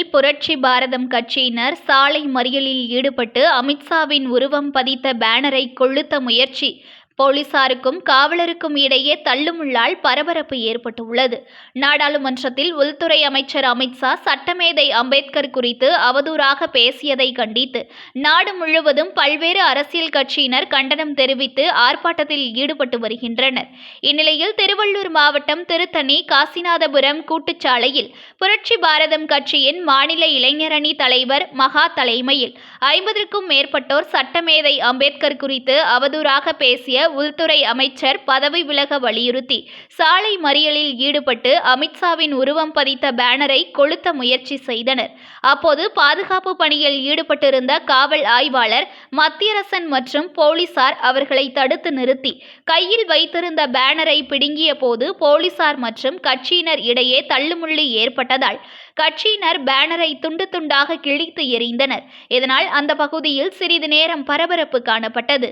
புரட்சி பாரதம் கட்சியினர் சாலை மறியலில் ஈடுபட்டு அமித்ஷாவின் உருவம் பதித்த பேனரை கொளுத்த முயற்சி. போலீசாருக்கும் காவலருக்கும் இடையே தள்ளுமுள்ளால் பரபரப்பு ஏற்பட்டுள்ளது. நாடாளுமன்றத்தில் உள்துறை அமைச்சர் அமித்ஷா சட்டமேதை அம்பேத்கர் குறித்து அவதூறாக பேசியதை கண்டித்து நாடு முழுவதும் பல்வேறு அரசியல் கட்சியினர் கண்டனம் தெரிவித்து ஆர்ப்பாட்டத்தில் ஈடுபட்டு வருகின்றனர். இந்நிலையில் திருவள்ளூர் மாவட்டம் திருத்தணி காசிநாதபுரம் கூட்டுச்சாலையில் புரட்சி பாரதம் கட்சியின் மாநில இளைஞரணி தலைவர் மகா தலைமையில் ஐம்பதற்கும் மேற்பட்டோர் சட்டமேதை அம்பேத்கர் குறித்து அவதூறாக பேசிய உள்துறை அமைச்சர் பதவி விலக வலியுறுத்தி சாலை மறியலில் ஈடுபட்டு அமித்ஷாவின் உருவம் பதித்த பேனரை கொளுத்த முயற்சி செய்தனர். அப்போது பாதுகாப்பு பணியில் ஈடுபட்டிருந்த காவல் ஆய்வாளர் மத்தியரசன் மற்றும் போலீசார் அவர்களை தடுத்து நிறுத்தி கையில் வைத்திருந்த பேனரை பிடுங்கிய போது போலீசார் மற்றும் கட்சியினர் இடையே தள்ளுமுள்ளு ஏற்பட்டதால் கட்சியினர் பேனரை துண்டு துண்டாக கிழித்து எறிந்தனர். இதனால் அந்த பகுதியில் சிறிது நேரம் பரபரப்பு காணப்பட்டது.